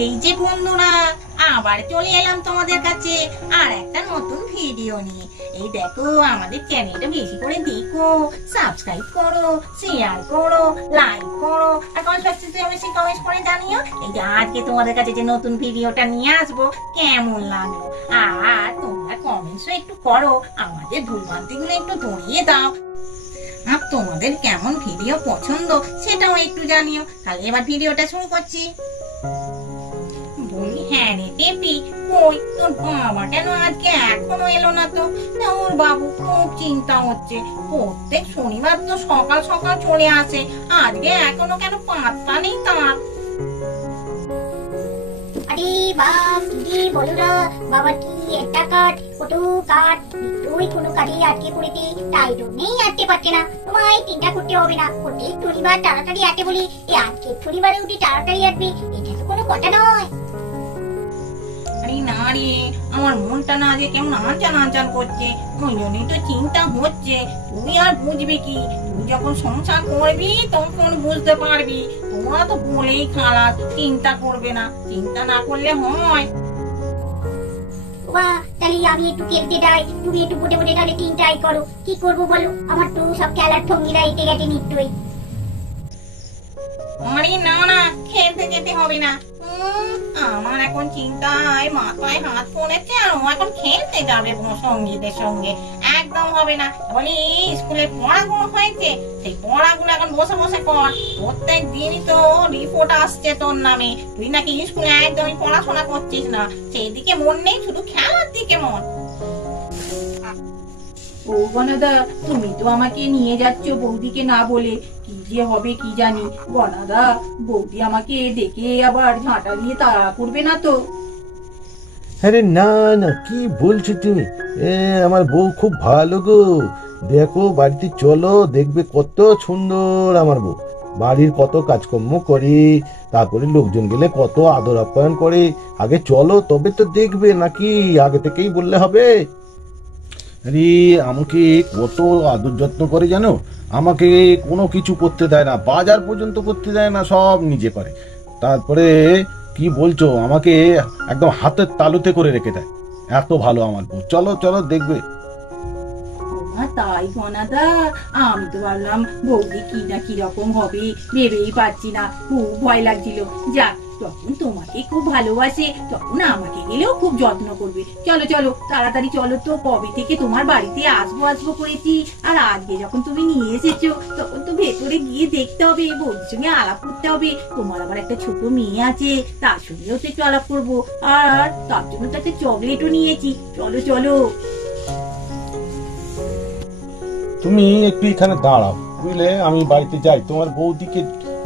এই যে বন্ধুরা, আবার চলে এলাম তোমাদের কাছে আর একটা নতুন ভিডিও নিয়ে। এই দেখো, আমাদের চ্যানেলটা বেশি করে দেখো, সাবস্ক্রাইব করো, শেয়ার করো, লাইক করো, আর কমেন্ট করে জানিও এই যে আজকে তোমাদের কাছে যে নতুন ভিডিওটা নিয়ে আসবো কেমন লাগলো। আর তোমরা কমেন্টসও একটু করো, আমাদের ভুলভ্রান্তিগুলো একটু ধরিয়ে দাও। আর তোমাদের কেমন ভিডিও পছন্দ সেটাও একটু জানিও। তাহলে এবার ভিডিওটা শুরু করছি। বলি, হ্যাঁ রে টেপি, কই তোর বাবা কেন আজকে এখনো এলো না? তো না, ওর বাবু খুব চিন্তা হচ্ছে। প্রত্যেক শনিবার তো সকাল সকাল চলে আসে, আজকে এখনো কেন পাত্তা নেই তার। আরে বাপ কি বলরা, বাবা কি একটা কাঠ কত কাঠ, তুই কোনো কাঠে আটকে পড়েতে, তাই জন্যই আটকে পারছে না। তোমায় চিন্তা করতে হবে না, প্রত্যেক শনিবার তাড়াতাড়ি আটে বলি, এই আজকে শনিবারে উঠে তাড়াতাড়ি আটবে, এটা তো কোনো কথা নয়। আরে না রে, আমার মনটা না আজকে কেমন আনচান আনচান করছে, ওই জন্যই তো চিন্তা হচ্ছে। তুই আর বুঝবি কি, তুই যখন সংসার করবি তখন বুঝতে পারবি। তোমরা তো বলেই খালাস, চিন্তা করবে না, চিন্তা না করলে হয়। তাহলে আমি একটু খেলতে যাই, তুমি একটু বটে বটে তাহলে চিন্তাই করো। কি করবো বলো, আমার তো সব খেলার সঙ্গীরা এটে গেছে নিশ্চয়ই। আরে না না, খেলতে যেতে হবে না। আমার এখন চিন্তায় মাথায় হাত পড়েছে, আর ও এখন খেলতে যাবে সঙ্গীদের সঙ্গে, একদম হবে না। বলি, স্কুলে পড়াগুলো হয়েছে, সেই পড়াগুলো এখন বসে বসে কর। প্রত্যেক দিনই তো রিপোর্ট আসছে তোর নামে, তুই নাকি স্কুলে একদমই পড়াশোনা করছিস না, সেই দিকে মন নেই, শুধু খেলার দিকে মন। ও বনদা, তুমি তো আমাকে নিয়ে যাচ্ছ বৌদিকে না বলে, কি যে হবে কি জানি। বনদা, বৌদি আমাকে দেখে আবার ঝাঁটা দিয়ে তাড়া করবে না তো? আরে না না, কি বলছো তুমি? আমার বউ খুব ভালো গো। দেখো, বাড়িতে চলো, দেখবে কত সুন্দর আমার বউ। বাড়ির কত কাজকর্ম করে, তারপরে লোকজন গেলে কত আদর আপ্যায়ন করে। আগে চলো, তবে তো দেখবে, নাকি আগে থেকেই বললে হবে? আরে আমাকে কত আদর যত্ন করে জানো, আমাকে কোনো কিছু করতে দেয় না, বাজার পর্যন্ত করতে দেয় না, সব নিজে করে। তারপরে কি বলছো, আমাকে একদম হাতের তালুতে করে রেখে দেয়। এত ভালো আমার বউ। চলো চলো, দেখবে। তাই গনাদা, আমি তো ভাবলাম বৌদি কি না কিরকম হবে, ভেবেই পাচ্ছি না, খুব ভয় লাগছিল। যাক, তখন তোমাকে খুব ভালোবাসে, তখন আমাকে গেলেও খুব যত্ন করবে। চলো চলো, তাড়াতাড়ি চলো তো, কবে থেকে তোমার বাড়িতে আসবো আসবো করেছি, আর আজকে যখন তুমি নিয়ে এসেছো তখন তো ভেতরে গিয়ে দেখতে হবে, বৌদির সঙ্গে আলাপ করতে হবে। তোমার আবার একটা ছোট মেয়ে আছে, তার সঙ্গেও তো একটু আলাপ করবো, আর তার জন্য তো একটা চকলেটও নিয়েছি। চলো চলো। তুমি একটু এখানে দাঁড়াও, বুঝলে, আমি বাড়িতে যাই, তোমার বৌদিকে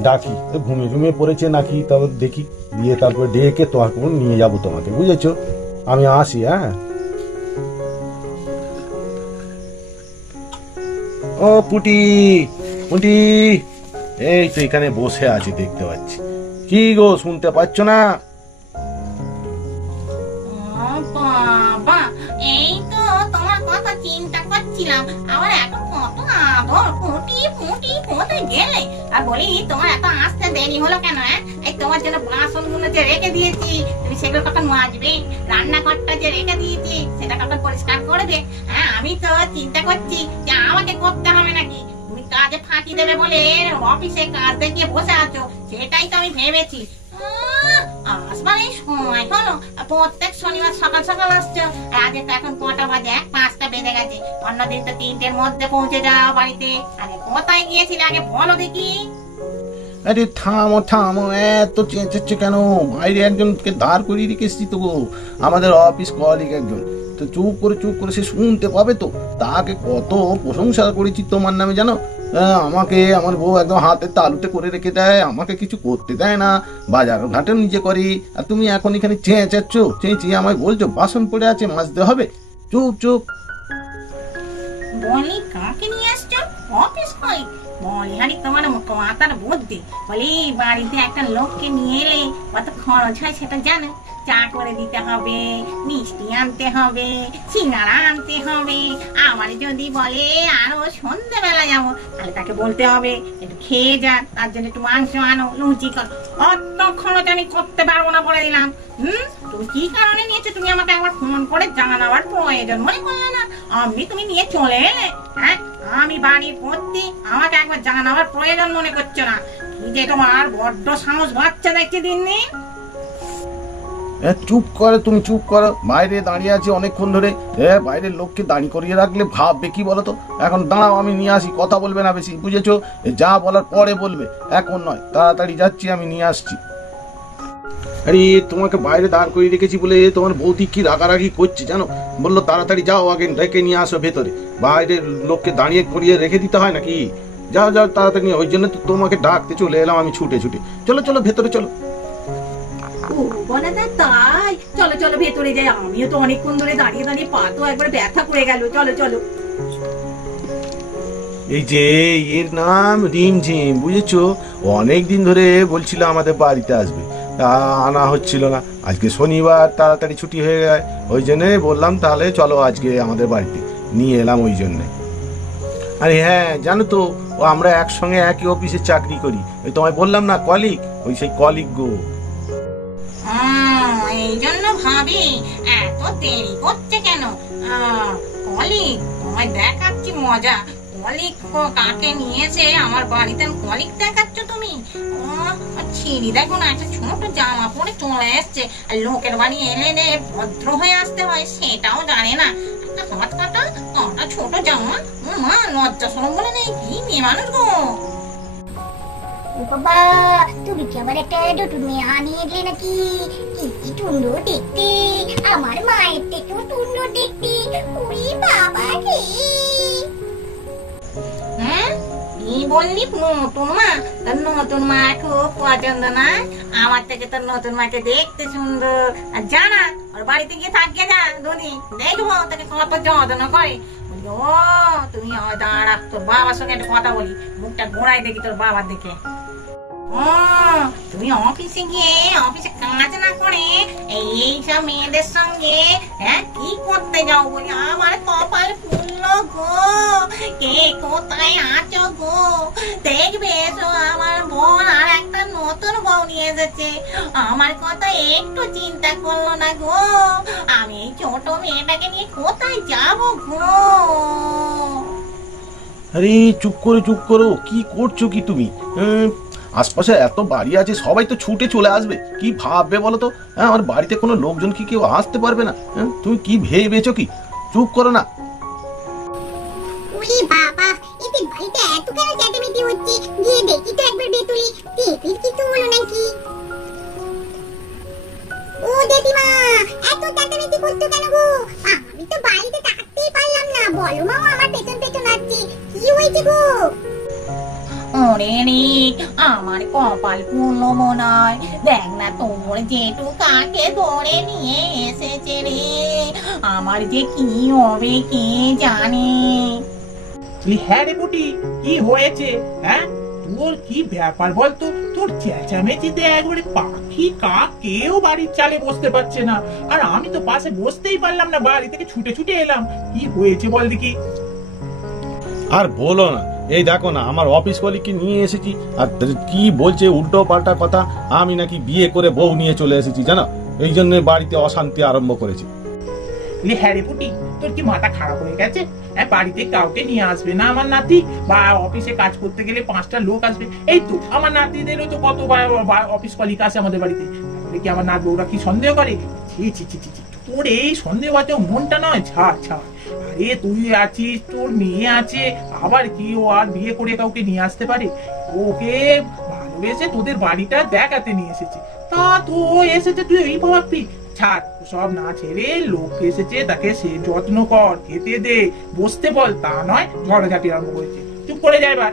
ডাকি, ঘুমিয়ে পড়েছে নাকি তবে দেখি, দিয়ে তারপর ডেকে তোমাকে নিয়ে যাবো তোমাকে, বুঝেছো? আমি আসি। হ্যাঁ, ও পুটি পুটি, এই তো এখানে বসে আছে, দেখতে পাচ্ছি। কি গো, শুনতে পাচ্ছ না? বাবা, এই তো তোমার কথা চিন্তা করছিলাম, আমার এখন কত আদর। ফুটি ফুটি, কোথায় গেলে? আর বলি, তোমার এত আসতে দেরি হলো কেন? এই তোমার জন্য বাসন গুলো যে রেখে দিয়েছি, তুমি সেগুলো কখন মাজবে? রান্নাঘরটা যে রেখে দিয়েছি, সেটা কখন পরিষ্কার করবে? হ্যাঁ, আমি তো চিন্তা করছি যে আমাকে করতে হবে নাকি, তুমি কাজে ফাঁকি দেবে বলে অফিসে কাজ দেখিয়ে বসে আছো, সেটাই তো আমি ভেবেছি। আসবার এই সময় হলো, প্রত্যেক শনিবার সকাল সকাল আসছো, আর আগে তো এখন কটা বাজে? 5টা বেজে গেছে। অন্যদিন তো 3টের মধ্যে পৌঁছে যাও বাড়িতে। আরে কোথায় গিয়েছিলে আগে বলো দেখি। আরে থামো থামো, এত চেঁচাচ্ছ কেন? বাইরে একজনকে দাঁড় করিয়ে রেখেছি তো গো, আমাদের অফিস কলিগ একজন, তো চুপ করে সে শুনতে পাবে তো। তাকে কত প্রশংসা করেছি তোমার নামে, জানো? আমাকে আমার বউ একদম হাতের তালুতে করে রেখে দেয়, আমাকে কিছু করতে দেয় না, বাজার ঘাটেও নিজে করি। আর তুমি এখন এখানে চেঁচিয়ে আমায় বলছো বাসন পড়ে আছে, মাজতে হবে? চুপ চুপ। বলি, কাকে নিয়ে আসছো? অফিস কই? বলি হানি তোমার মাথার বুদ্ধি বলি বাড়িতে একটা লোককে নিয়ে এলে কত খরচ হয় সেটা জানো? চা করে দিতে হবে, মিষ্টি আনতে হবে, সিঙ্গারা আনতে হবে। আমার যদি বলে আরো সন্ধ্যেবেলা যাবো, তাহলে তাকে বলতে হবে একটু খেয়ে যা, তার জন্য একটু মাংস আনো, লুচি কর। অত খরচ আমি করতে পারবো না বলে দিলাম। তুমি কি কারণে নিয়েছো? তুমি আমাকে একবার ফোন করে জানাবার প্রয়োজন মনে করলে না? তুমি নিয়ে চলে এলে। হ্যাঁ, আমি বাড়ি ভর্তি, আমাকে একবার জানাবার প্রয়োজন মনে করছো না? কি যে তোমার বড্ড সাহস বাচ্চা দেখছি দিন দিন। চুপ করো, তুমি চুপ করো। বাইরে দাঁড়িয়ে আছি অনেকক্ষণ ধরে। বাইরের লোককে দাঁড়িয়ে করিয়ে রাখলে ভাববে কি বলো তো? এখন দাঁড়াও, আমি নিয়ে আসি। কথা বলবে না বেশি, বুঝেছো? যা বলার পরে বলবে, এখন নয়। তাড়াতাড়ি যাচ্ছি, আমি নিয়ে আসছি। আরে তোমাকে বাইরে দাঁড় করিয়ে রেখেছি বলে তোমার বৌদি কি রাগারাগি করছে জানো? বললো তাড়াতাড়ি যাও, আগে ডেকে নিয়ে আসো ভেতরে। বাইরের লোককে দাঁড়িয়ে করিয়ে রেখে দিতে হয় নাকি? যাও যাও তাড়াতাড়ি। ওই জন্য তো তোমাকে ডাকতে চলে এলাম আমি ছুটে ছুটে। চলো চলো ভেতরে চলো। তাই চলো চলো ভেতরে যাই। আমিও তো অনেকক্ষণ ধরে দাঁড়িয়ে দাঁড়িয়ে পা তো একবার ব্যথা করে গেল। চলো চলো। এই যে এর নাম রিমঝিম, বুঝেছো? অনেকদিন ধরে বলছিল আমাদের বাড়িতে আসবে, আনা হচ্ছিল না। আজকে শনিবার, তাড়াতাড়ি ছুটি হয়ে যায়, ওই জন্য বললাম তাহলে চলো আজকে আমাদের বাড়িতে নিয়ে এলাম, ওই জন্যে। আরে হ্যাঁ, জানো তো ও আমরা একসঙ্গে একই অফিসে চাকরি করি। ওই তোমায় বললাম না, কলিগ, ওই সেই কলিগ গো। এই জন্য ভাবি এত দেরি করছে কেন? কলিগ, তোমায় দেখাচ্ছি মজা। কলিগ কাকে নিয়েছে আমার বাড়িতে? কলিগ দেখাচ্ছ তুমি? ছিঁড়ি দেখো না, একটা ছোট জামা পরে চলে এসছে। আর লোকের বাড়ি এলে ভদ্র হয়ে আসতে হয় সেটাও জানে না। একটা হাত কাটা কাটা ছোট জামা, মা লজ্জা শরম বলে নেই। কি মেয়ে মানুষ গো! বাবা, তুমি কি আবার একটা নতুন মেয়ে আনিয়ে দিলে নাকি? কি সুন্দর দেখতে, আমার মায়ের থেকেও সুন্দর দেখতে। ওরে বাবা রে! হ্যাঁ, কি বললি? নতুন মা? তোর নতুন মা খুব পছন্দ না? আমার থেকে তোর নতুন মাকে দেখতে সুন্দর। আর জানা ওর বাড়িতে গিয়ে থাকবে না দুদিন, দেখবো তোকে কত যত্ন করে। ও তুমি দাঁড়া, তোর বাবার সঙ্গে একটা কথা বলি। মুখটা ঘোরাই দেখি তোর বাবার দিকে। তুমি অফিসে গিয়ে অফিসে কাজ না করে এই সব মেয়েদের সঙ্গে হ্যাঁ কি করতে যাও বলি? আমার কপাল ফুললো গো। কে কোথায় আছো গো? দেখবে এসো, আমার বোন আর একটা নতুন বউ নিয়ে এসেছে। আমার কথা একটু চিন্তা করলো না গো। আমি এই ছোট মেয়েটাকে নিয়ে কোথায় যাবো গো? আরে চুপ করো চুপ করো, কি করছো কি তুমি? আশপাশে এত বাড়ি আছে, সবাই তো ছুটে চলে আসবে। কি ভাববে বলো তো? হ্যাঁ, আমার বাড়িতে কোনো লোকজন কি কেউ আসতে পারবে না? তুমি কি ভেবেছো কি? চুপ করো না। ওরে বাবা, এতে বাড়িতে এত কেন চেঁচামেচি হচ্ছে? গিয়ে দেখি তো একবার বেতুলি, টেপির কিছু হলো নাকি? ও জেঠিমা, এত চেঁচামেচি করছো কেন গো? আমি তো বাড়িতে থাকতেই পারলাম না। বলো মা, আমার পেছন পেছন আসছে। কি হয়েছে গো? ওরে রে, আমার কপাল পুরলো মনে হয়। দেখ না, তোর জেঠু কাকে ধরে নিয়ে এসেছে রে। আমার যে কি হবে কে জানে। হ্যাঁ রে বুটি, কি হয়েছে? হ্যাঁ, তোর কি ব্যাপার বলতো? তোর চেঁচামেচিতে একবারে পাখি কাক কেউ বাড়ির চালে বসতে পারছে না। আর আমি তো পাশে বসতেই পারলাম না, বাড়ি থেকে ছুটে ছুটে এলাম। কি হয়েছে বল দেখি। আর বলো না, এই দেখো না, আমার অফিস কলিগকে নিয়ে এসেছি, আর কি বলছে উল্টো পাল্টা কথা। আমি নাকি বিয়ে করে বউ নিয়ে চলে এসেছি, জানো? এই জন্য বাড়িতে অশান্তি আরম্ভ করেছে। হ্যাঁ রে বুটি, তোর কি মাথা খারাপ হয়ে গেছে? বাড়িতে কাউকে নিয়ে আসবে না আমার নাতি? বা অফিসে কাজ করতে গেলে 5টা লোক আসবে? এই তো আমার নাতিদেরও তো কত অফিস কলিগ আছে আমাদের বাড়িতে। কি আমার নাত বউরা কি সন্দেহ করে? ছি ছি ছি ছি, তোর এই সন্দেহ আছে মনটা নয়। ছাড় ছাড়। আরে তুই আছিস, তোর মেয়ে আছে, আবার কি ও আর বিয়ে করে কাউকে নিয়ে আসতে পারে? ওকে ভালোবেসে তোদের বাড়িটা দেখাতে নিয়ে এসেছে। তা তো এসেছে, তুই এই ভাববি? ছাড় সব, না ছেড়ে লোক এসেছে, তাকে সে যত্ন কর, খেতে দে, বসতে বল। তা নয় ঝড়ঝাটি আরম্ভ করেছে। চুপ করে যায় এবার।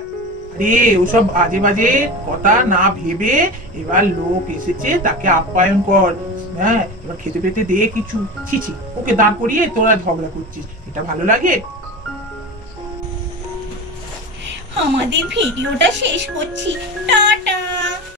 আরে ওসব বাজে বাজে কথা না ভেবে এবার লোক এসেছে, তাকে আপ্যায়ন কর। হ্যাঁ, এবার খেতে পেতে দে কিছু। ছিছি, ওকে দাঁড় করিয়ে তোরা ঝগড়া করছিস, এটা ভালো লাগে? আমাদের ভিডিওটা শেষ করছি। টাটা।